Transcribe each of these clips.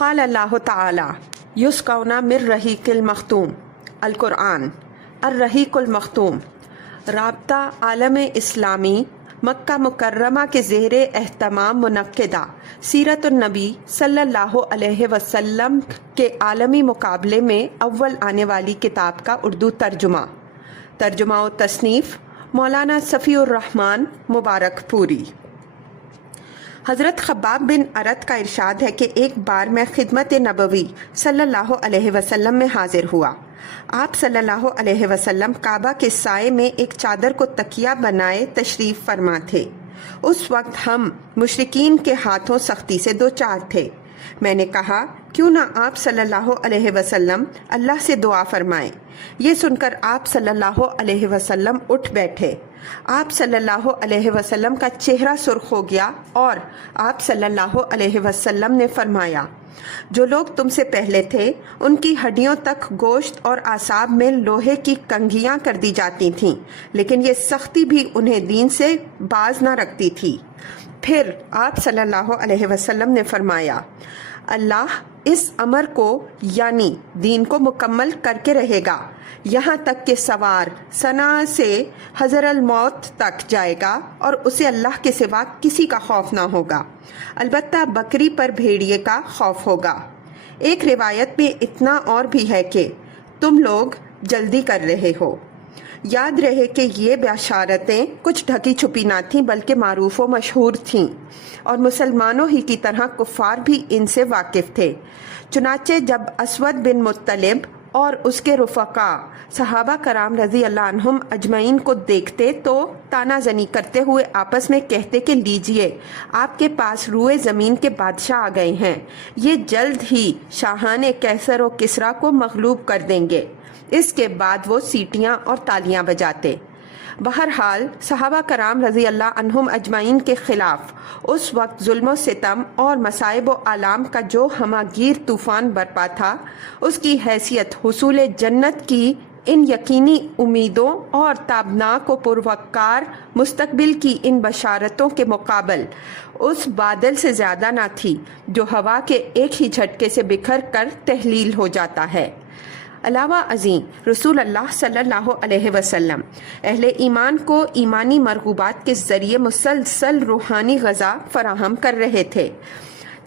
قال اللہ تعالی یسقون من رحیق المختوم القرآن الرحیق المختوم رابطہ عالم اسلامی مکہ مکرمہ کے زیر اہتمام منعقدہ سیرت النبی صلی اللہ علیہ وسلم کے عالمی مقابلے میں اول آنے والی کتاب کا اردو ترجمہ و تصنیف مولانا صفی الرحمن مبارک پوری۔ حضرت خباب بن ارت کا ارشاد ہے کہ ایک بار میں خدمت نبوی صلی اللہ علیہ وسلم میں حاضر ہوا۔ آپ صلی اللہ علیہ وسلم کعبہ کے سائے میں ایک چادر کو تکیہ بنائے تشریف فرما تھے۔ اس وقت ہم مشرکین کے ہاتھوں سختی سے دوچار تھے۔ میں نے کہا کیوں نہ آپ صلی اللہ علیہ وسلم اللہ سے دعا فرمائیں۔ یہ سن کر آپ صلی اللہ علیہ وسلم اٹھ بیٹھے۔ آپ صلی اللہ علیہ وسلم کا چہرہ سرخ ہو گیا اور آپ صلی اللہ علیہ وسلم نے فرمایا، جو لوگ تم سے پہلے تھے ان کی ہڈیوں تک گوشت اور اعصاب میں لوہے کی کنگھیاں کر دی جاتی تھیں، لیکن یہ سختی بھی انہیں دین سے باز نہ رکھتی تھی۔ پھر آپ صلی اللہ علیہ وسلم نے فرمایا، اللہ اس امر کو یعنی دین کو مکمل کر کے رہے گا یہاں تک کہ سوار صنعاء سے حضر الموت تک جائے گا اور اسے اللہ کے سوا کسی کا خوف نہ ہوگا، البتہ بکری پر بھیڑیے کا خوف ہوگا۔ ایک روایت میں اتنا اور بھی ہے کہ تم لوگ جلدی کر رہے ہو۔ یاد رہے کہ یہ بشارتیں کچھ ڈھکی چھپی نہ تھیں بلکہ معروف و مشہور تھیں، اور مسلمانوں ہی کی طرح کفار بھی ان سے واقف تھے۔ چنانچہ جب اسود بن مطلب اور اس کے رفقا صحابہ کرام رضی اللہ عنہم اجمعین کو دیکھتے تو تانا زنی کرتے ہوئے آپس میں کہتے کہ لیجئے آپ کے پاس روئے زمین کے بادشاہ آ گئے ہیں، یہ جلد ہی شاہان کیسر و کسریٰ کو مغلوب کر دیں گے۔ اس کے بعد وہ سیٹیاں اور تالیاں بجاتے۔ بہرحال صحابہ کرام رضی اللہ عنہم اجمعین کے خلاف اس وقت ظلم و ستم اور مصائب و آلام کا جو ہماگیر طوفان برپا تھا، اس کی حیثیت حصول جنت کی ان یقینی امیدوں اور تابناک و پروقار مستقبل کی ان بشارتوں کے مقابل اس بادل سے زیادہ نہ تھی جو ہوا کے ایک ہی جھٹکے سے بکھر کر تحلیل ہو جاتا ہے۔ علاوہ ازیں رسول اللہ صلی اللہ علیہ وسلم اہل ایمان کو ایمانی مرغوبات کے ذریعے مسلسل روحانی غذا فراہم کر رہے تھے،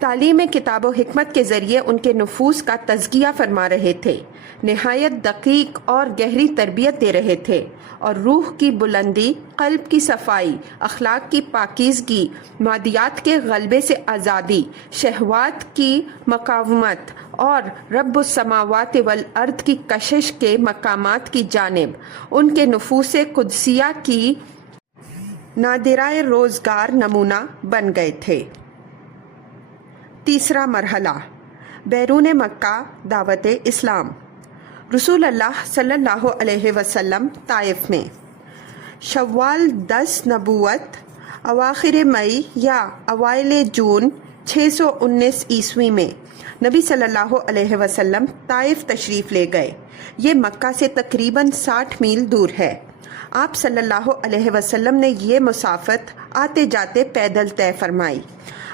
تعلیم کتاب و حکمت کے ذریعے ان کے نفوس کا تزکیہ فرما رہے تھے، نہایت دقیق اور گہری تربیت دے رہے تھے، اور روح کی بلندی، قلب کی صفائی، اخلاق کی پاکیزگی، مادیات کے غلبے سے آزادی، شہوات کی مقاومت اور رب السماوات والارض کی کشش کے مقامات کی جانب ان کے نفوس قدسیہ کی نادرہ روزگار نمونہ بن گئے تھے۔ تیسرا مرحلہ، بیرون مکہ دعوت اسلام۔ رسول اللہ صلی اللہ علیہ وسلم طائف میں شوال 10 نبوت اواخر مئی یا اوائل جون 619 عیسوی میں نبی صلی اللہ علیہ وسلم طائف تشریف لے گئے۔ یہ مکہ سے تقریباً 60 میل دور ہے۔ آپ صلی اللہ علیہ وسلم نے یہ مسافت آتے جاتے پیدل طے فرمائی۔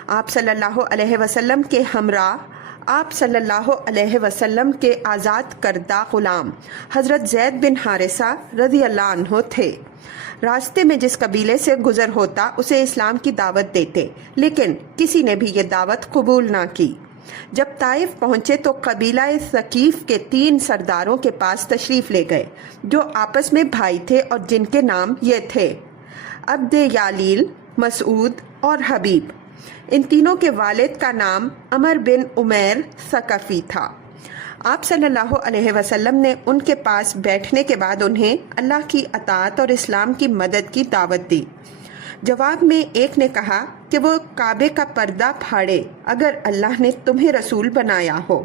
آپ صلی اللہ علیہ وسلم کے ہمراہ آپ صلی اللہ علیہ وسلم کے آزاد کردہ غلام حضرت زید بن حارثہ رضی اللہ عنہ تھے۔ راستے میں جس قبیلے سے گزر ہوتا اسے اسلام کی دعوت دیتے، لیکن کسی نے بھی یہ دعوت قبول نہ کی۔ جب طائف پہنچے تو قبیلہ ثقیف کے 3 سرداروں کے پاس تشریف لے گئے جو آپس میں بھائی تھے اور جن کے نام یہ تھے عبد یالیل، مسعود اور حبیب۔ ان تینوں کے والد کا نام عمر بن عمیر ثقفی تھا۔ آپ صلی اللہ علیہ وسلم نے ان کے پاس بیٹھنے کے بعد انہیں اللہ کی اطاعت اور اسلام کی مدد کی دعوت دی۔ جواب میں ایک نے کہا کہ وہ کعبے کا پردہ پھاڑے اگر اللہ نے تمہیں رسول بنایا ہو۔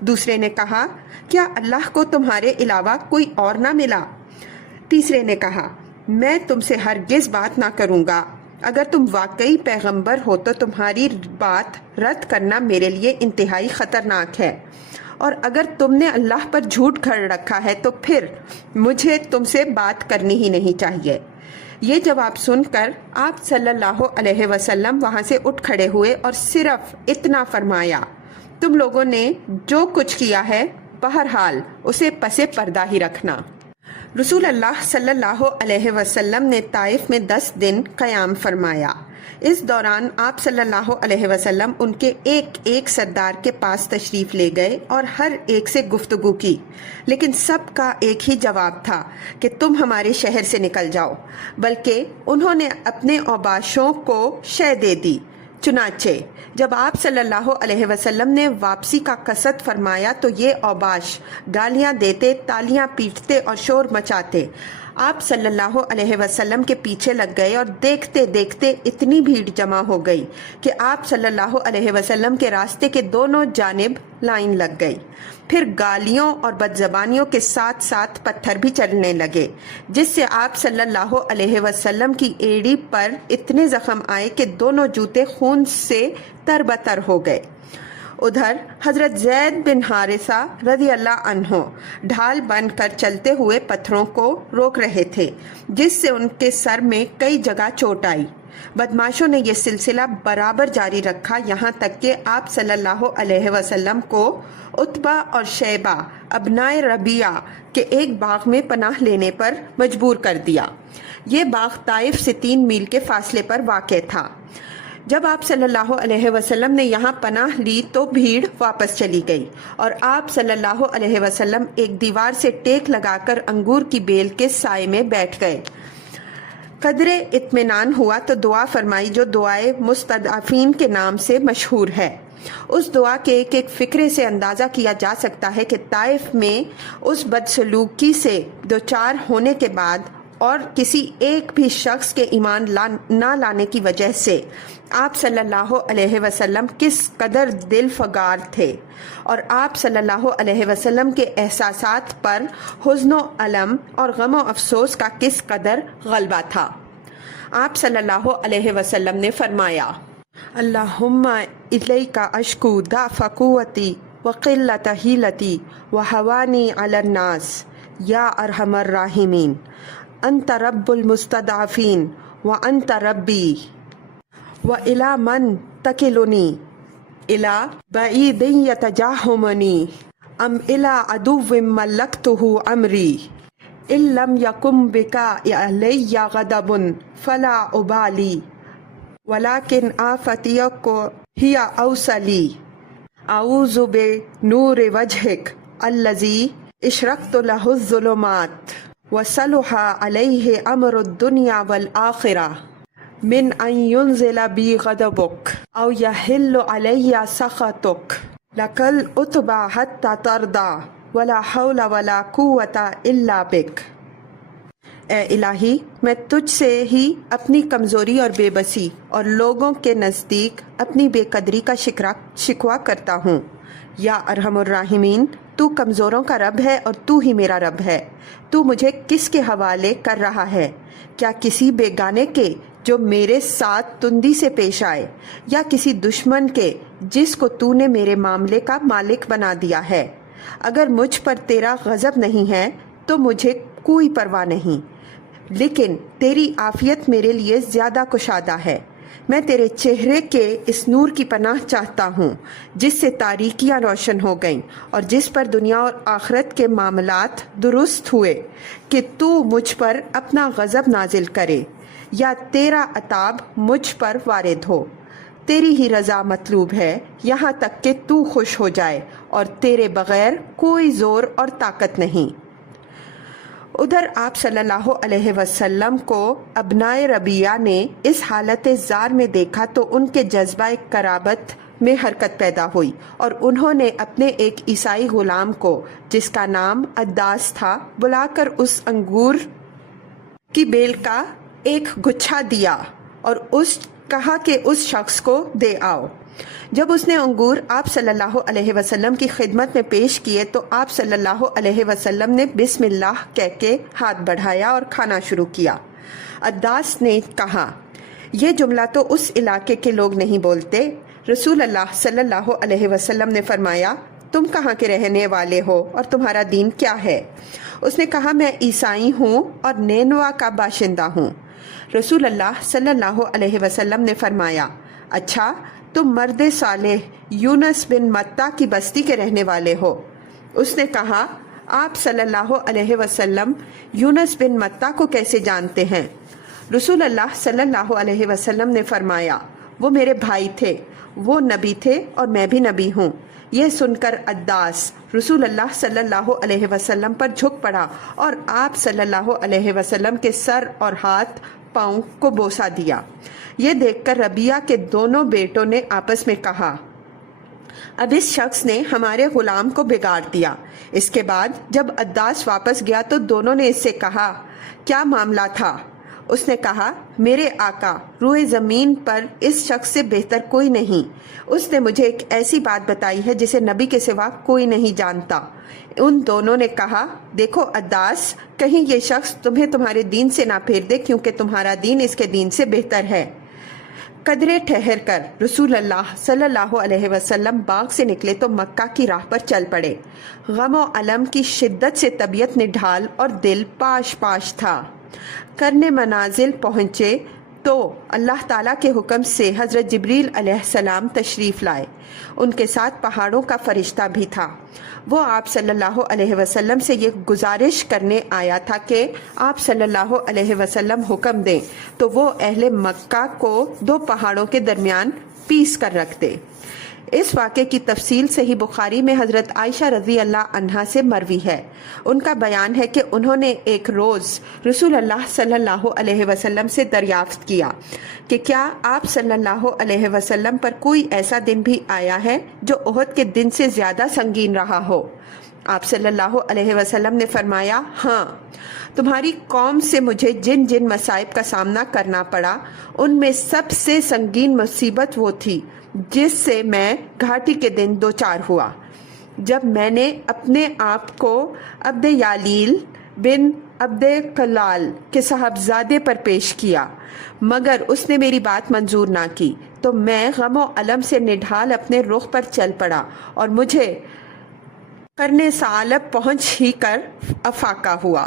دوسرے نے کہا کیا اللہ کو تمہارے علاوہ کوئی اور نہ ملا؟ تیسرے نے کہا میں تم سے ہرگز بات نہ کروں گا، اگر تم واقعی پیغمبر ہو تو تمہاری بات رد کرنا میرے لیے انتہائی خطرناک ہے، اور اگر تم نے اللہ پر جھوٹ گھڑ رکھا ہے تو پھر مجھے تم سے بات کرنی ہی نہیں چاہیے۔ یہ جواب سن کر آپ صلی اللہ علیہ وسلم وہاں سے اٹھ کھڑے ہوئے اور صرف اتنا فرمایا، تم لوگوں نے جو کچھ کیا ہے بہرحال اسے پس پردہ ہی رکھنا۔ رسول اللہ صلی اللہ علیہ وسلم نے طائف میں 10 دن قیام فرمایا۔ اس دوران آپ صلی اللہ علیہ وسلم ان کے ایک ایک سردار کے پاس تشریف لے گئے اور ہر ایک سے گفتگو کی، لیکن سب کا ایک ہی جواب تھا کہ تم ہمارے شہر سے نکل جاؤ، بلکہ انہوں نے اپنے اوباشوں کو شے دے دی۔ چنانچہ جب آپ صلی اللہ علیہ وسلم نے واپسی کا قصد فرمایا تو یہ اوباش گالیاں دیتے، تالیاں پیٹتے اور شور مچاتے آپ صلی اللہ علیہ وسلم کے پیچھے لگ گئے، اور دیکھتے دیکھتے اتنی بھیڑ جمع ہو گئی کہ آپ صلی اللہ علیہ وسلم کے راستے کے دونوں جانب لائن لگ گئی۔ پھر گالیوں اور بدزبانیوں کے ساتھ ساتھ پتھر بھی چلنے لگے، جس سے آپ صلی اللہ علیہ وسلم کی ایڑی پر اتنے زخم آئے کہ دونوں جوتے خون سے تربتر ہو گئے۔ ادھر حضرت زید بن حارثہ رضی اللہ عنہ ڈھال بن کر چلتے ہوئے پتھروں کو روک رہے تھے، جس سے ان کے سر میں کئی جگہ چوٹ آئی۔ بدماشوں نے یہ سلسلہ برابر جاری رکھا، یہاں تک کہ آپ صلی اللہ علیہ وسلم کو عتبہ اور شیبہ ابنائے ربیعہ کے ایک باغ میں پناہ لینے پر مجبور کر دیا۔ یہ باغ طائف سے 3 میل کے فاصلے پر واقع تھا۔ جب آپ صلی اللہ علیہ وسلم نے یہاں پناہ لی تو بھیڑ واپس چلی گئی، اور آپ صلی اللہ علیہ وسلم ایک دیوار سے ٹیک لگا کر انگور کی بیل کے سائے میں بیٹھ گئے۔ قدرے اطمینان ہوا تو دعا فرمائی، جو دعائے مستضعفین کے نام سے مشہور ہے۔ اس دعا کے ایک ایک فقرے سے اندازہ کیا جا سکتا ہے کہ طائف میں اس بدسلوکی سے دوچار ہونے کے بعد اور کسی ایک بھی شخص کے ایمان نہ لانے کی وجہ سے آپ صلی اللہ علیہ وسلم کس قدر دل فگار تھے، اور آپ صلی اللہ علیہ وسلم کے احساسات پر حزن و علم اور غم و افسوس کا کس قدر غلبہ تھا۔ آپ صلی اللہ علیہ وسلم نے فرمایا: اللہم الیک اشکو ضعف قوتی وقلۃ حیلتی وہوانی علی الناس یا ارحم الراحمین، انت رب المستضعفین وانت ربی وَإِلَى مَنْ تَكِلُنِي إِلَى بَعِيدٍ يَتَجَاهَمُنِي أَمْ إِلَى عَدُوٍّ مَلَّكْتُهُ أَمْرِي إِن لَمْ يَكُنْ بِكَ عَلَيَّ غَضَبٌ فَلَا أُبَالِي وَلَكِنْ آفَتِيَكَ هِيَ أَوْصَلِي أَعُوذُ بِنُورِ وَجْهِكَ الَّذِي أَشْرَقْتُ لَهُ الظُّلُمَاتُ وَصَلُحَ عَلَيْهِ أَمْرُ الدُّنْيَا وَالْآخِرَةِ من ان ينزل بی غضبک او یحل علی سخطک لکل اتبع حتی ترضى ولا حول ولا قوت الا بک۔ اے الہی، میں تجھ سے ہی اپنی کمزوری اور بے بسی اور لوگوں کے نزدیک اپنی بے قدری کا شکوہ کرتا ہوں۔ یا ارحم الراحمین، تو کمزوروں کا رب ہے اور تو ہی میرا رب ہے۔ تو مجھے کس کے حوالے کر رہا ہے؟ کیا کسی بیگانے کے جو میرے ساتھ تندی سے پیش آئے، یا کسی دشمن کے جس کو تو نے میرے معاملے کا مالک بنا دیا ہے؟ اگر مجھ پر تیرا غضب نہیں ہے تو مجھے کوئی پرواہ نہیں، لیکن تیری عافیت میرے لیے زیادہ کشادہ ہے۔ میں تیرے چہرے کے اس نور کی پناہ چاہتا ہوں جس سے تاریکیاں روشن ہو گئیں اور جس پر دنیا اور آخرت کے معاملات درست ہوئے، کہ تو مجھ پر اپنا غضب نازل کرے یا تیرا عتاب مجھ پر وارد ہو۔ تیری ہی رضا مطلوب ہے یہاں تک کہ تو خوش ہو جائے، اور تیرے بغیر کوئی زور اور طاقت نہیں۔ ادھر آپ صلی اللہ علیہ وسلم کو ابنائے ربیعہ نے اس حالت زار میں دیکھا تو ان کے جذبہ قرابت میں حرکت پیدا ہوئی، اور انہوں نے اپنے ایک عیسائی غلام کو جس کا نام عداس تھا بلا کر اس انگور کی بیل کا ایک گچھا دیا اور کہا کہ اس شخص کو دے آؤ۔ جب اس نے انگور آپ صلی اللہ علیہ وسلم کی خدمت میں پیش کیے تو آپ صلی اللہ علیہ وسلم نے بسم اللہ کہہ کے ہاتھ بڑھایا اور کھانا شروع کیا۔ عداس نے کہا، یہ جملہ تو اس علاقے کے لوگ نہیں بولتے۔ رسول اللہ صلی اللہ علیہ وسلم نے فرمایا، تم کہاں کے رہنے والے ہو اور تمہارا دین کیا ہے؟ اس نے کہا، میں عیسائی ہوں اور نینوا کا باشندہ ہوں۔ رسول اللہ صلی اللہ علیہ وسلم نے فرمایا، اچھا تم مرد صالح یونس بن متا کی بستی کے رہنے والے ہو۔ اس نے کہا آپ صلی اللہ علیہ وسلم یونس بن متا کو کیسے جانتے ہیں؟ رسول اللہ صلی اللہ علیہ وسلم نے فرمایا وہ میرے بھائی تھے، وہ نبی تھے اور میں بھی نبی ہوں۔ یہ سن کر عداس رسول اللہ صلی اللہ علیہ وسلم پر جھک پڑا اور آپ صلی اللہ علیہ وسلم کے سر اور ہاتھ پاؤں کو بوسہ دیا۔ یہ دیکھ کر ربیعہ کے دونوں بیٹوں نے آپس میں کہا اب اس شخص نے ہمارے غلام کو بگاڑ دیا۔ اس کے بعد جب عداس واپس گیا تو دونوں نے اس سے کہا کیا معاملہ تھا؟ اس نے کہا میرے آقا روئے زمین پر اس شخص سے بہتر کوئی نہیں، اس نے مجھے ایک ایسی بات بتائی ہے جسے نبی کے سوا کوئی نہیں جانتا۔ ان دونوں نے کہا دیکھو عداس، کہیں یہ شخص تمہیں تمہارے دین سے نہ پھیر دے کیونکہ تمہارا دین اس کے دین سے بہتر ہے۔ قدرے ٹھہر کر رسول اللہ صلی اللہ علیہ وسلم باغ سے نکلے تو مکہ کی راہ پر چل پڑے۔ غم و علم کی شدت سے طبیعت نڈھال اور دل پاش پاش تھا۔ کرنے منازل پہنچے تو اللہ تعالیٰ کے حکم سے حضرت جبریل علیہ السلام تشریف لائے۔ ان کے ساتھ پہاڑوں کا فرشتہ بھی تھا۔ وہ آپ صلی اللہ علیہ وسلم سے یہ گزارش کرنے آیا تھا کہ آپ صلی اللہ علیہ وسلم حکم دیں تو وہ اہل مکہ کو دو پہاڑوں کے درمیان پیس کر رکھ دے۔ اس واقعے کی تفصیل صحیح بخاری میں حضرت عائشہ رضی اللہ عنہا سے مروی ہے۔ ان کا بیان ہے کہ انہوں نے ایک روز رسول اللہ صلی اللہ علیہ وسلم سے دریافت کیا کہ کیا آپ صلی اللہ علیہ وسلم پر کوئی ایسا دن بھی آیا ہے جو احد کے دن سے زیادہ سنگین رہا ہو؟ آپ صلی اللہ علیہ وسلم نے فرمایا ہاں، تمہاری قوم سے مجھے جن جن مصائب کا سامنا کرنا پڑا ان میں سب سے سنگین مصیبت وہ تھی جس سے میں گھاٹی کے دن دوچار ہوا، جب میں نے اپنے آپ کو عبد یالیل بن عبد کلال کے صاحبزادے پر پیش کیا، مگر اس نے میری بات منظور نہ کی تو میں غم و علم سے نڈھال اپنے رخ پر چل پڑا اور مجھے قرن ثعلب پہنچ ہی کر افاقہ ہوا۔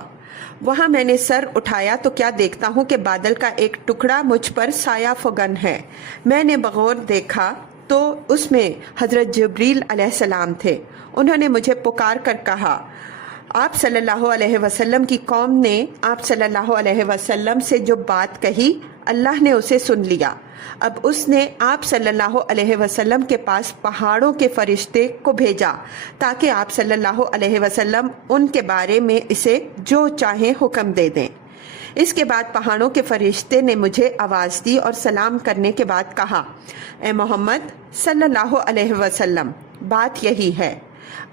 وہاں میں نے سر اٹھایا تو کیا دیکھتا ہوں کہ بادل کا ایک ٹکڑا مجھ پر سایہ فگن ہے۔ میں نے بغور دیکھا تو اس میں حضرت جبریل علیہ السلام تھے۔ انہوں نے مجھے پکار کر کہا آپ صلی اللہ علیہ وسلم کی قوم نے آپ صلی اللہ علیہ وسلم سے جو بات کہی اللہ نے اسے سن لیا۔ اب اس نے آپ صلی اللہ علیہ وسلم کے پاس پہاڑوں کے فرشتے کو بھیجا تاکہ آپ صلی اللہ علیہ وسلم ان کے بارے میں اسے جو چاہیں حکم دے دیں۔ اس کے بعد پہاڑوں کے فرشتے نے مجھے آواز دی اور سلام کرنے کے بعد کہا اے محمد صلی اللہ علیہ وسلم بات یہی ہے،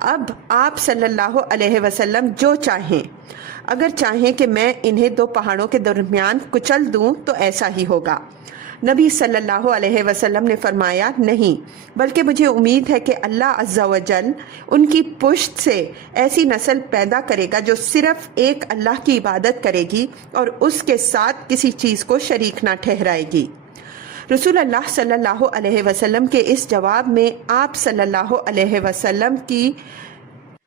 اب آپ صلی اللہ علیہ وسلم جو چاہیں، اگر چاہیں کہ میں انہیں دو پہاڑوں کے درمیان کچل دوں تو ایسا ہی ہوگا۔ نبی صلی اللہ علیہ وسلم نے فرمایا نہیں، بلکہ مجھے امید ہے کہ اللہ عز و جل ان کی پشت سے ایسی نسل پیدا کرے گا جو صرف ایک اللہ کی عبادت کرے گی اور اس کے ساتھ کسی چیز کو شریک نہ ٹھہرائے گی۔ رسول اللہ صلی اللہ علیہ وسلم کے اس جواب میں آپ صلی اللہ علیہ وسلم کی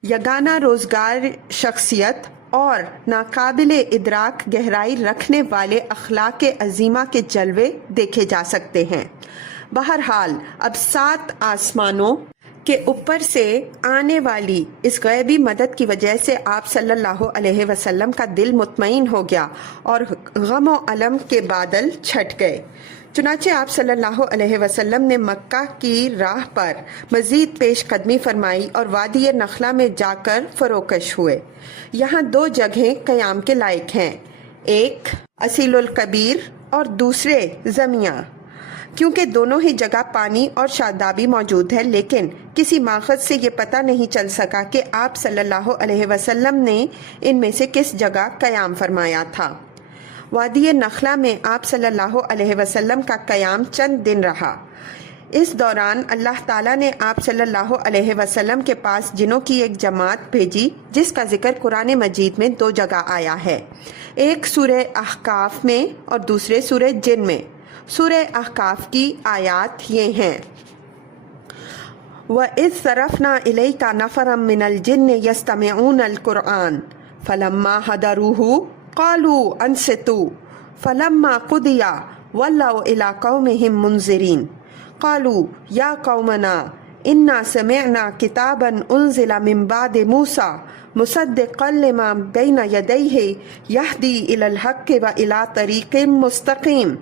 یگانہ روزگار شخصیت اور ناقابل ادراک گہرائی رکھنے والے اخلاق عظیمہ کے جلوے دیکھے جا سکتے ہیں۔ بہرحال اب 7 آسمانوں کے اوپر سے آنے والی اس غیبی مدد کی وجہ سے آپ صلی اللہ علیہ وسلم کا دل مطمئن ہو گیا اور غم و علم کے بادل چھٹ گئے۔ چنانچہ آپ صلی اللہ علیہ وسلم نے مکہ کی راہ پر مزید پیش قدمی فرمائی اور وادی نخلہ میں جا کر فروکش ہوئے۔ یہاں 2 جگہیں قیام کے لائق ہیں، ایک اسیل الکبیر اور دوسرے زمیاں، کیونکہ دونوں ہی جگہ پانی اور شادابی موجود ہے، لیکن کسی ماخذ سے یہ پتہ نہیں چل سکا کہ آپ صلی اللہ علیہ وسلم نے ان میں سے کس جگہ قیام فرمایا تھا۔ وادی نخلہ میں آپ صلی اللہ علیہ وسلم کا قیام چند دن رہا۔ اس دوران اللہ تعالیٰ نے آپ صلی اللہ علیہ وسلم کے پاس جنوں کی ایک جماعت بھیجی جس کا ذکر قرآن مجید میں 2 جگہ آیا ہے، ایک سورہ احقاف میں اور دوسرے سورہ جن میں۔ سورہ احقاف کی آیات یہ ہیں وَإِذْ صَرَفْنَا إِلَيْكَ نَفَرًا مِّنَ الْجِنِّ يَسْتَمِعُونَ الْقُرْآنَ فَلَمَّا حَضَرُوهُ قَالُوا أَنصِتُوا فَلَمَّا قُضِيَ وَلَّوْا إِلَىٰ قَوْمِهِمْ مُنذِرِينَ۔ قالوا یا قومنا انا سمعنا کتابا انزل من بعد موسیٰ مصدقا لما بین یدیہ یہدی الی الحق و الی طریق مستقیم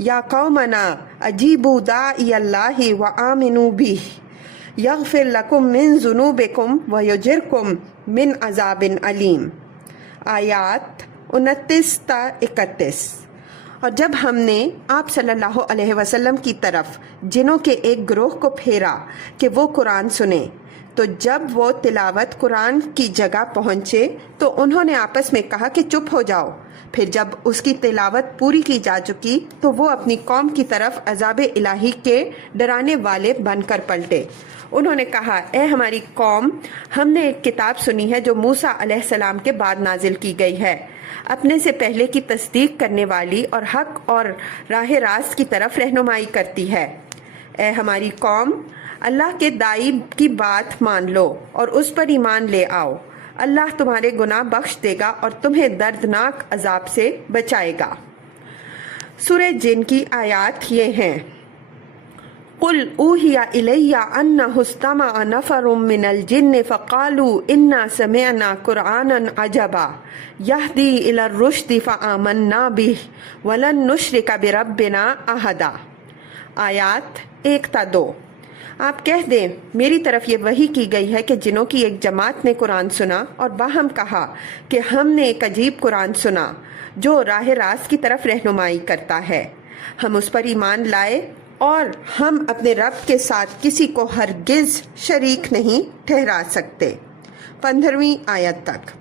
یا قومنا اجیبوا داعی اللہ وآمنوا بہ یغفر لکم من ذنوبکم ویجرکم من عذاب علیم۔ آیات 29 تا 31۔ اور جب ہم نے آپ صلی اللہ علیہ وسلم کی طرف جنوں کے ایک گروہ کو پھیرا کہ وہ قرآن سنیں، تو جب وہ تلاوت قرآن کی جگہ پہنچے تو انہوں نے آپس میں کہا کہ چپ ہو جاؤ۔ پھر جب اس کی تلاوت پوری کی جا چکی تو وہ اپنی قوم کی طرف عذاب الہی کے ڈرانے والے بن کر پلٹے۔ انہوں نے کہا، اے ہماری قوم، ہم نے ایک کتاب سنی ہے جو موسیٰ علیہ السلام کے بعد نازل کی گئی ہے، اپنے سے پہلے کی تصدیق کرنے والی اور حق اور راہ راست کی طرف رہنمائی کرتی ہے۔ اے ہماری قوم، اللہ کے داعی کی بات مان لو اور اس پر ایمان لے آؤ، اللہ تمہارے گناہ بخش دے گا اور تمہیں دردناک عذاب سے بچائے گا۔ سورہ جن کی آیات یہ ہیں: قل اوحی الی انہ استمع نفر من الجن فقالوا انا سمعنا قرآنا عجبا یہدی الی الرشد فآمنا بہ ولن نشرک بربنا احدا۔ آیات 1 تا 2۔ آپ کہہ دیں، میری طرف یہ وحی کی گئی ہے کہ جنوں کی ایک جماعت نے قرآن سنا اور باہم کہا کہ ہم نے ایک عجیب قرآن سنا جو راہ راست کی طرف رہنمائی کرتا ہے، ہم اس پر ایمان لائے اور ہم اپنے رب کے ساتھ کسی کو ہرگز شریک نہیں ٹھہرا سکتے۔ 15ویں آیت تک۔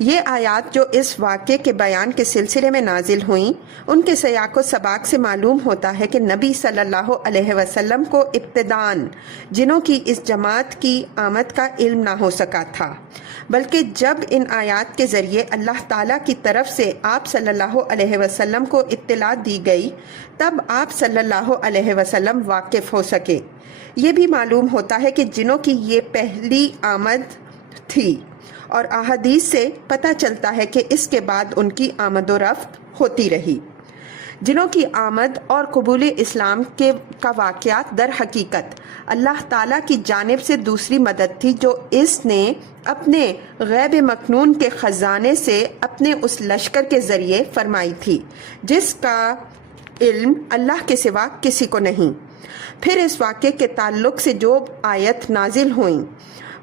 یہ آیات جو اس واقعے کے بیان کے سلسلے میں نازل ہوئیں، ان کے سیاق و سباق سے معلوم ہوتا ہے کہ نبی صلی اللہ علیہ وسلم کو ابتداً جنوں کی اس جماعت کی آمد کا علم نہ ہو سکا تھا، بلکہ جب ان آیات کے ذریعے اللہ تعالیٰ کی طرف سے آپ صلی اللہ علیہ وسلم کو اطلاع دی گئی تب آپ صلی اللہ علیہ وسلم واقف ہو سکے۔ یہ بھی معلوم ہوتا ہے کہ جنوں کی یہ پہلی آمد تھی، اور احادیث سے پتہ چلتا ہے کہ اس کے بعد ان کی آمد و رفت ہوتی رہی۔ جنوں کی آمد اور قبول اسلام کا واقعات در حقیقت اللہ تعالیٰ کی جانب سے دوسری مدد تھی جو اس نے اپنے غیب مکنون کے خزانے سے اپنے اس لشکر کے ذریعے فرمائی تھی جس کا علم اللہ کے سوا کسی کو نہیں۔ پھر اس واقعے کے تعلق سے جو آیت نازل ہوئیں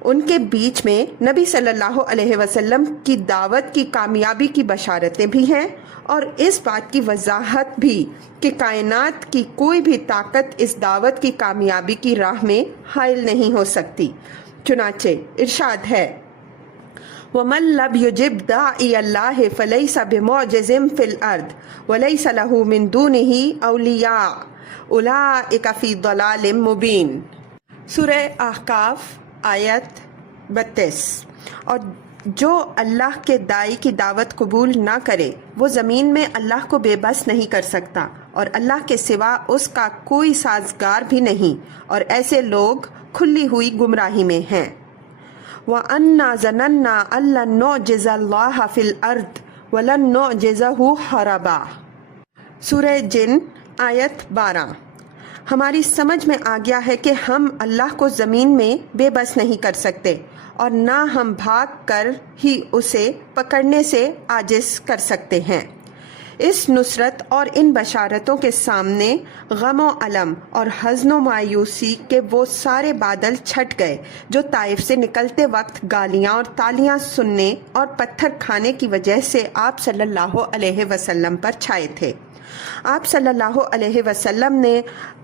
ان کے بیچ میں نبی صلی اللہ علیہ وسلم کی دعوت کی کامیابی کی بشارتیں بھی ہیں اور اس بات کی وضاحت بھی کہ کائنات کی کوئی بھی طاقت اس دعوت کی کامیابی کی راہ میں حائل نہیں ہو سکتی۔ چنانچہ ارشاد ہے: وَمَن لَّمْ يُجِبْ دَاعِيَ اللَّهِ فَلَيْسَ بِمُعْجِزٍ فِي الْأَرْضِ وَلَيْسَ لَهُ مِن دُونِهِ أَوْلِيَاءُ أُولَٰئِكَ فِي ضَلَالٍ مُّبِينٍ۔ سورہ احقاف آیت 32۔ اور جو اللہ کے داعی کی دعوت قبول نہ کرے وہ زمین میں اللہ کو بے بس نہیں کر سکتا اور اللہ کے سوا اس کا کوئی سازگار بھی نہیں، اور ایسے لوگ کھلی ہوئی گمراہی میں ہیں۔ وَأَنَّا ظَنَنَّا أَن لَّن نُّعْجِزَ اللَّهَ فِي الْأَرْضِ وَلَن نُّعْجِزَهُ هَرَبًا۔ سورہ جن آیت 12۔ ہماری سمجھ میں آ گیا ہے کہ ہم اللہ کو زمین میں بے بس نہیں کر سکتے اور نہ ہم بھاگ کر ہی اسے پکڑنے سے عاجز کر سکتے ہیں۔ اس نصرت اور ان بشارتوں کے سامنے غم و علم اور حزن و مایوسی کے وہ سارے بادل چھٹ گئے جو طائف سے نکلتے وقت گالیاں اور تالیاں سننے اور پتھر کھانے کی وجہ سے آپ صلی اللہ علیہ وسلم پر چھائے تھے۔ آپ صلی اللہ علیہ وسلم نے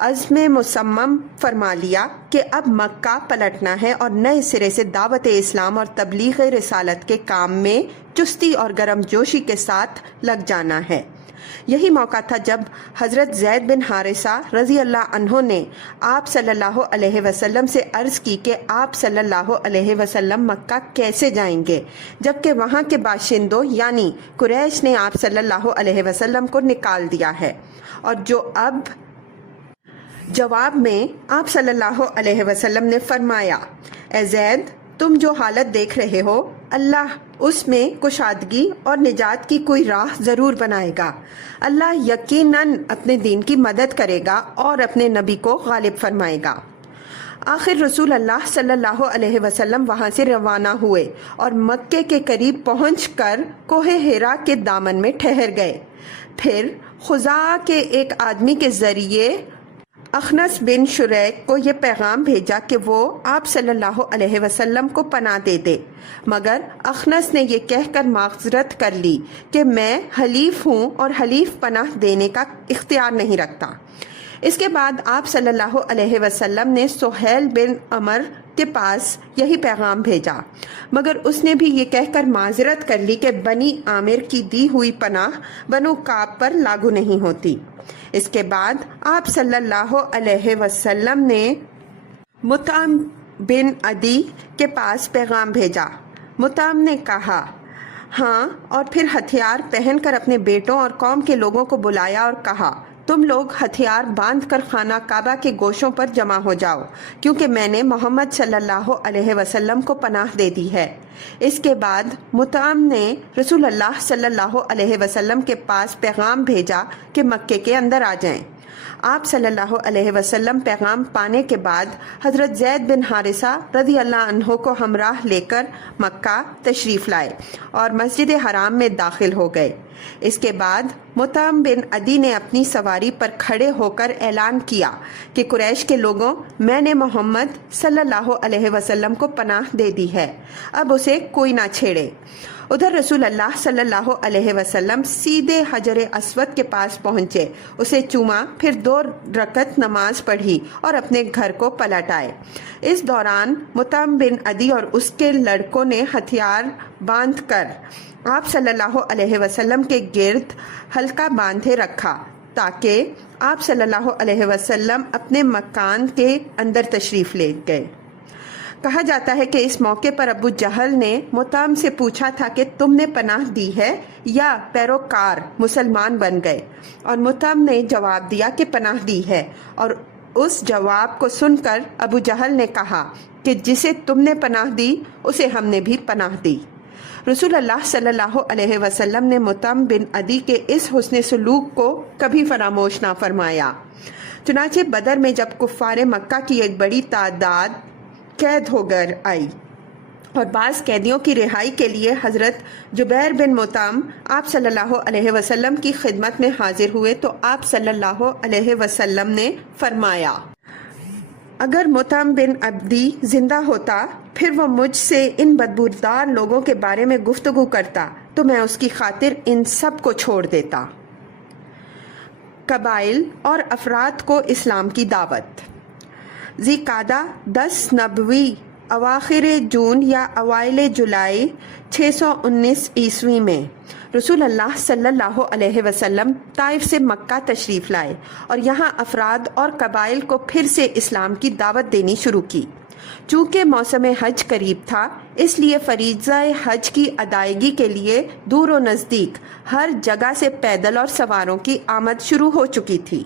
عزم مصمم فرما لیا کہ اب مکہ پلٹنا ہے اور نئے سرے سے دعوت اسلام اور تبلیغ رسالت کے کام میں چستی اور گرم جوشی کے ساتھ لگ جانا ہے۔ یہی موقع تھا جب حضرت زید بن حارثہ رضی اللہ عنہ نے آپ صلی اللہ علیہ وسلم سے عرض کی کہ آپ صلی اللہ علیہ وسلم مکہ کیسے جائیں گے جبکہ وہاں کے باشندوں یعنی قریش نے آپ صلی اللہ علیہ وسلم کو نکال دیا ہے، اور جو اب جواب میں آپ صلی اللہ علیہ وسلم نے فرمایا: اے زید، تم جو حالت دیکھ رہے ہو اللہ اس میں کشادگی اور نجات کی کوئی راہ ضرور بنائے گا۔ اللہ یقیناً اپنے دین کی مدد کرے گا اور اپنے نبی کو غالب فرمائے گا۔ آخر رسول اللہ صلی اللہ علیہ وسلم وہاں سے روانہ ہوئے اور مکے کے قریب پہنچ کر کوہ حرا کے دامن میں ٹھہر گئے۔ پھر خزاعہ کے ایک آدمی کے ذریعے اخنس بن شریک کو یہ پیغام بھیجا کہ وہ آپ صلی اللہ علیہ وسلم کو پناہ دے دے، مگر اخنس نے یہ کہہ کر معذرت کر لی کہ میں حلیف ہوں اور حلیف پناہ دینے کا اختیار نہیں رکھتا۔ اس کے بعد آپ صلی اللہ علیہ وسلم نے سہیل بن عمر کے پاس یہی پیغام بھیجا، مگر اس نے بھی یہ کہہ کر معذرت کر لی کہ بنی عامر کی دی ہوئی پناہ بنو کعب پر لاگو نہیں ہوتی۔ اس کے بعد آپ صلی اللہ علیہ وسلم نے مطعم بن عدی کے پاس پیغام بھیجا۔ مطعم نے کہا ہاں، اور پھر ہتھیار پہن کر اپنے بیٹوں اور قوم کے لوگوں کو بلایا اور کہا تم لوگ ہتھیار باندھ کر خانہ کعبہ کے گوشوں پر جمع ہو جاؤ، کیونکہ میں نے محمد صلی اللہ علیہ وسلم کو پناہ دے دی ہے۔ اس کے بعد مطعم نے رسول اللہ صلی اللہ علیہ وسلم کے پاس پیغام بھیجا کہ مکے کے اندر آ جائیں۔ آپ صلی اللہ علیہ وسلم پیغام پانے کے بعد حضرت زید بن حارثہ رضی اللہ عنہ کو ہمراہ لے کر مکہ تشریف لائے اور مسجد حرام میں داخل ہو گئے۔ اس کے بعد مطعم بن عدی نے اپنی سواری پر کھڑے ہو کر اعلان کیا کہ قریش کے لوگوں، میں نے محمد صلی اللہ علیہ وسلم کو پناہ دے دی ہے، اب اسے کوئی نہ چھیڑے۔ ادھر رسول اللہ صلی اللہ علیہ وسلم سیدھے حجر اسود کے پاس پہنچے، اسے چوما، پھر 2 رکعت نماز پڑھی اور اپنے گھر کو پلٹ آئے۔ اس دوران مطعم بن عدی اور اس کے لڑکوں نے ہتھیار باندھ کر آپ صلی اللہ علیہ وسلم کے گرد حلقہ باندھے رکھا تاکہ آپ صلی اللہ علیہ وسلم اپنے مکان کے اندر تشریف لے گئے۔ کہا جاتا ہے کہ اس موقع پر ابو جہل نے مطعم سے پوچھا تھا کہ تم نے پناہ دی ہے یا پیروکار مسلمان بن گئے، اور مطعم نے جواب دیا کہ پناہ دی ہے، اور اس جواب کو سن کر ابو جہل نے کہا کہ جسے تم نے پناہ دی اسے ہم نے بھی پناہ دی۔ رسول اللہ صلی اللہ علیہ وسلم نے مطعم بن عدی کے اس حسن سلوک کو کبھی فراموش نہ فرمایا۔ چنانچہ بدر میں جب کفار مکہ کی ایک بڑی تعداد قید ہو کر آئی اور بعض قیدیوں کی رہائی کے لیے حضرت جبیر بن مطعم آپ صلی اللہ علیہ وسلم کی خدمت میں حاضر ہوئے تو آپ صلی اللہ علیہ وسلم نے فرمایا اگر مطعم بن عدی زندہ ہوتا پھر وہ مجھ سے ان بدبودار لوگوں کے بارے میں گفتگو کرتا تو میں اس کی خاطر ان سب کو چھوڑ دیتا۔ قبائل اور افراد کو اسلام کی دعوت۔ ذی قعدہ 10 نبوی اواخر جون یا اوائل جولائی 619 عیسوی میں رسول اللہ صلی اللہ علیہ وسلم طائف سے مکہ تشریف لائے اور یہاں افراد اور قبائل کو پھر سے اسلام کی دعوت دینی شروع کی۔ چونکہ موسم حج قریب تھا اس لیے فریضہ حج کی ادائیگی کے لیے دور و نزدیک ہر جگہ سے پیدل اور سواروں کی آمد شروع ہو چکی تھی۔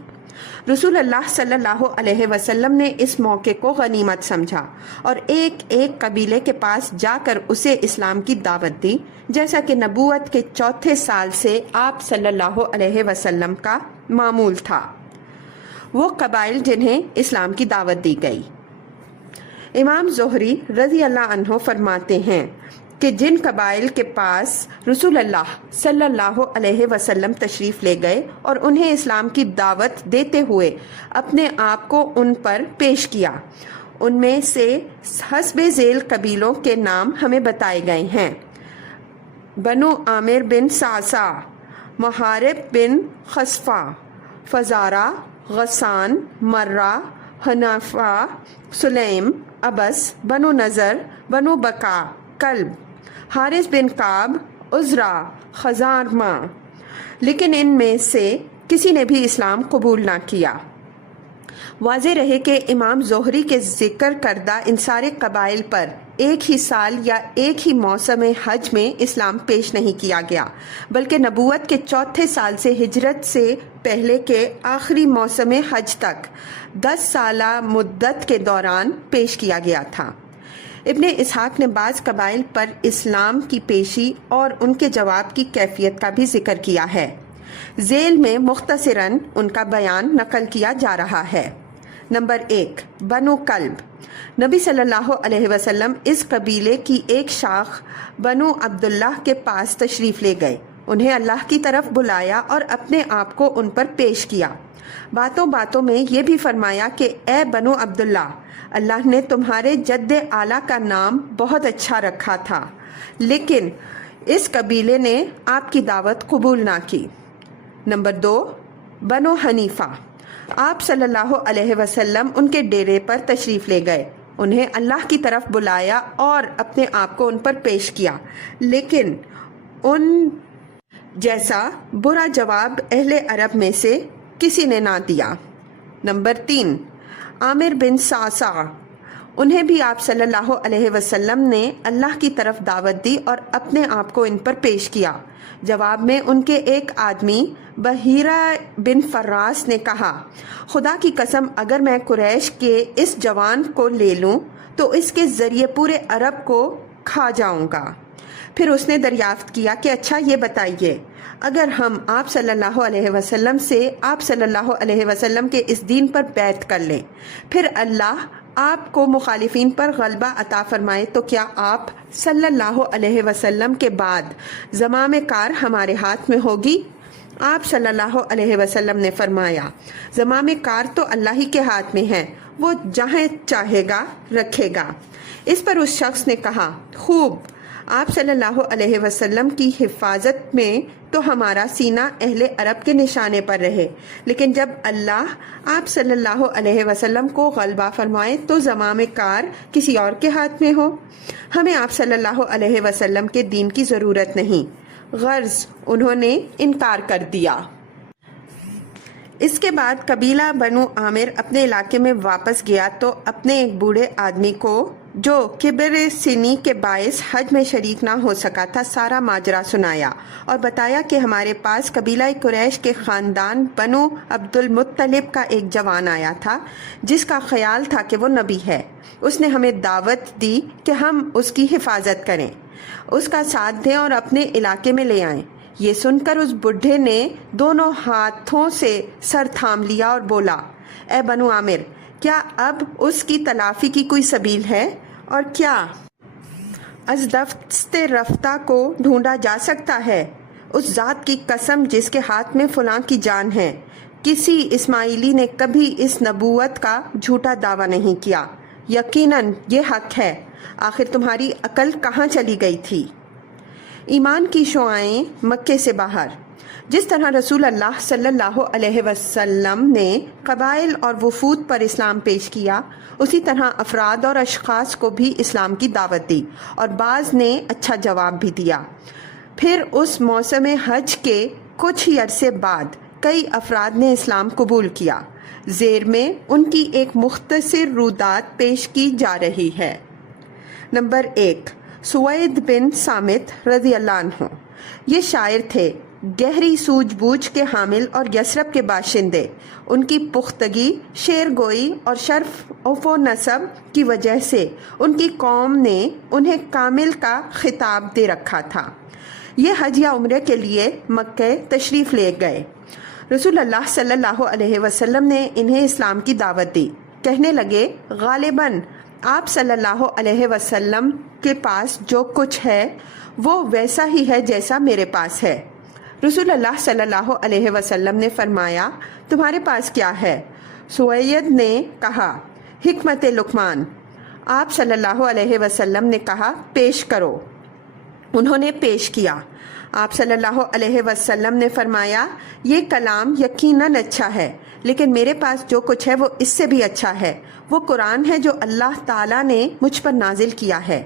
رسول اللہ صلی اللہ علیہ وسلم نے اس موقع کو غنیمت سمجھا اور ایک ایک قبیلے کے پاس جا کر اسے اسلام کی دعوت دی، جیسا کہ نبوت کے 4تھے سال سے آپ صلی اللہ علیہ وسلم کا معمول تھا۔ وہ قبائل جنہیں اسلام کی دعوت دی گئی۔ امام زہری رضی اللہ عنہ فرماتے ہیں کہ جن قبائل کے پاس رسول اللہ صلی اللہ علیہ وسلم تشریف لے گئے اور انہیں اسلام کی دعوت دیتے ہوئے اپنے آپ کو ان پر پیش کیا، ان میں سے حسب ذیل قبیلوں کے نام ہمیں بتائے گئے ہیں: بنو عامر بن صعصع، محارب بن خصفہ، فزارہ، غسان، مرہ، حنفہ، سلیم، ابس، بنو نظر، بنو بکا، کلب، حارث بن کعب، عزرا، خزارمہ، لیکن ان میں سے کسی نے بھی اسلام قبول نہ کیا۔ واضح رہے کہ امام زہری کے ذکر کردہ ان سارے قبائل پر ایک ہی سال یا ایک ہی موسم حج میں اسلام پیش نہیں کیا گیا، بلکہ نبوت کے 4تھے سال سے ہجرت سے پہلے کے آخری موسم حج تک 10 سالہ مدت کے دوران پیش کیا گیا تھا۔ ابن اسحاق نے بعض قبائل پر اسلام کی پیشی اور ان کے جواب کی کیفیت کا بھی ذکر کیا ہے۔ ذیل میں مختصراً ان کا بیان نقل کیا جا رہا ہے۔ نمبر 1، بنو کلب۔ نبی صلی اللہ علیہ وسلم اس قبیلے کی ایک شاخ بنو عبداللہ کے پاس تشریف لے گئے، انہیں اللہ کی طرف بلایا اور اپنے آپ کو ان پر پیش کیا۔ باتوں باتوں میں یہ بھی فرمایا کہ اے بنو عبداللہ، اللہ نے تمہارے جد اعلیٰ کا نام بہت اچھا رکھا تھا، لیکن اس قبیلے نے آپ کی دعوت قبول نہ کی۔ نمبر 2، بنو حنیفہ۔ آپ صلی اللہ علیہ وسلم ان کے ڈیرے پر تشریف لے گئے، انہیں اللہ کی طرف بلایا اور اپنے آپ کو ان پر پیش کیا، لیکن ان جیسا برا جواب اہل عرب میں سے کسی نے نہ دیا۔ نمبر 3، عامر بن صعصع۔ انہیں بھی آپ صلی اللہ علیہ وسلم نے اللہ کی طرف دعوت دی اور اپنے آپ کو ان پر پیش کیا۔ جواب میں ان کے ایک آدمی بحیرہ بن فراس نے کہا، خدا کی قسم اگر میں قریش کے اس جوان کو لے لوں تو اس کے ذریعے پورے عرب کو کھا جاؤں گا۔ پھر اس نے دریافت کیا کہ اچھا یہ بتائیے، اگر ہم آپ صلی اللہ علیہ وسلم سے آپ صلی اللہ علیہ وسلم کے اس دین پر بیعت کر لیں، پھر اللہ آپ کو مخالفین پر غلبہ عطا فرمائے، تو کیا آپ صلی اللہ علیہ وسلم کے بعد زمام کار ہمارے ہاتھ میں ہوگی؟ آپ صلی اللہ علیہ وسلم نے فرمایا، زمام کار تو اللہ ہی کے ہاتھ میں ہے، وہ جہاں چاہے گا رکھے گا۔ اس پر اس شخص نے کہا، خوب، آپ صلی اللہ علیہ وسلم کی حفاظت میں تو ہمارا سینہ اہل عرب کے نشانے پر رہے، لیکن جب اللہ آپ صلی اللہ علیہ وسلم کو غلبہ فرمائے تو زمام کار کسی اور کے ہاتھ میں ہو۔ ہمیں آپ صلی اللہ علیہ وسلم کے دین کی ضرورت نہیں۔ غرض انہوں نے انکار کر دیا۔ اس کے بعد قبیلہ بنو عامر اپنے علاقے میں واپس گیا تو اپنے ایک بوڑھے آدمی کو جو کبر سنی کے باعث حج میں شریک نہ ہو سکا تھا سارا ماجرا سنایا اور بتایا کہ ہمارے پاس قبیلہ قریش کے خاندان بنو عبد المطلب کا ایک جوان آیا تھا جس کا خیال تھا کہ وہ نبی ہے۔ اس نے ہمیں دعوت دی کہ ہم اس کی حفاظت کریں، اس کا ساتھ دیں اور اپنے علاقے میں لے آئیں۔ یہ سن کر اس بڈھے نے دونوں ہاتھوں سے سر تھام لیا اور بولا، اے بنو عامر، کیا اب اس کی تلافی کی کوئی سبیل ہے؟ اور کیا از دست رفتہ کو ڈھونڈا جا سکتا ہے؟ اس ذات کی قسم جس کے ہاتھ میں فلاں کی جان ہے، کسی اسماعیلی نے کبھی اس نبوت کا جھوٹا دعویٰ نہیں کیا۔ یقیناً یہ حق ہے۔ آخر تمہاری عقل کہاں چلی گئی تھی؟ ایمان کی شعائیں مکے سے باہر۔ جس طرح رسول اللہ صلی اللہ علیہ وسلم نے قبائل اور وفود پر اسلام پیش کیا، اسی طرح افراد اور اشخاص کو بھی اسلام کی دعوت دی اور بعض نے اچھا جواب بھی دیا۔ پھر اس موسم حج کے کچھ ہی عرصے بعد کئی افراد نے اسلام قبول کیا۔ ذیل میں ان کی ایک مختصر رودات پیش کی جا رہی ہے۔ نمبر 1، سوید بن صامت رضی اللہ عنہ۔ یہ شاعر تھے، گہری سوجھ بوجھ کے حامل اور یثرب کے باشندے۔ ان کی پختگی، شعر گوئی اور شرف و نسب کی وجہ سے ان کی قوم نے انہیں کامل کا خطاب دے رکھا تھا۔ یہ حج یا عمرے کے لیے مکہ تشریف لے گئے۔ رسول اللہ صلی اللہ علیہ وسلم نے انہیں اسلام کی دعوت دی۔ کہنے لگے، غالباً آپ صلی اللہ علیہ وسلم کے پاس جو کچھ ہے وہ ویسا ہی ہے جیسا میرے پاس ہے۔ رسول اللہ صلی اللہ علیہ وسلم نے فرمایا، تمہارے پاس کیا ہے؟ سوید نے کہا، حکمت لقمان۔ آپ صلی اللہ علیہ وسلم نے کہا، پیش کرو۔ انہوں نے پیش کیا۔ آپ صلی اللہ علیہ وسلم نے فرمایا، یہ کلام یقیناً اچھا ہے، لیکن میرے پاس جو کچھ ہے وہ اس سے بھی اچھا ہے۔ وہ قرآن ہے جو اللہ تعالیٰ نے مجھ پر نازل کیا ہے،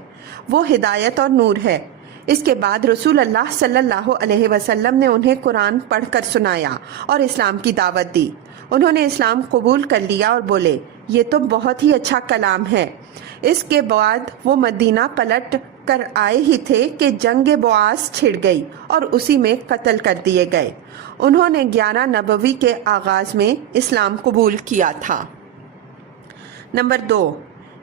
وہ ہدایت اور نور ہے۔ اس کے بعد رسول اللہ صلی اللہ علیہ وسلم نے انہیں قرآن پڑھ کر سنایا اور اسلام کی دعوت دی۔ انہوں نے اسلام قبول کر لیا اور بولے، یہ تو بہت ہی اچھا کلام ہے۔ اس کے بعد وہ مدینہ پلٹ کر آئے ہی تھے کہ جنگ بعاث چھڑ گئی اور اسی میں قتل کر دیے گئے۔ انہوں نے 11 نبوی کے آغاز میں اسلام قبول کیا تھا۔ نمبر 2،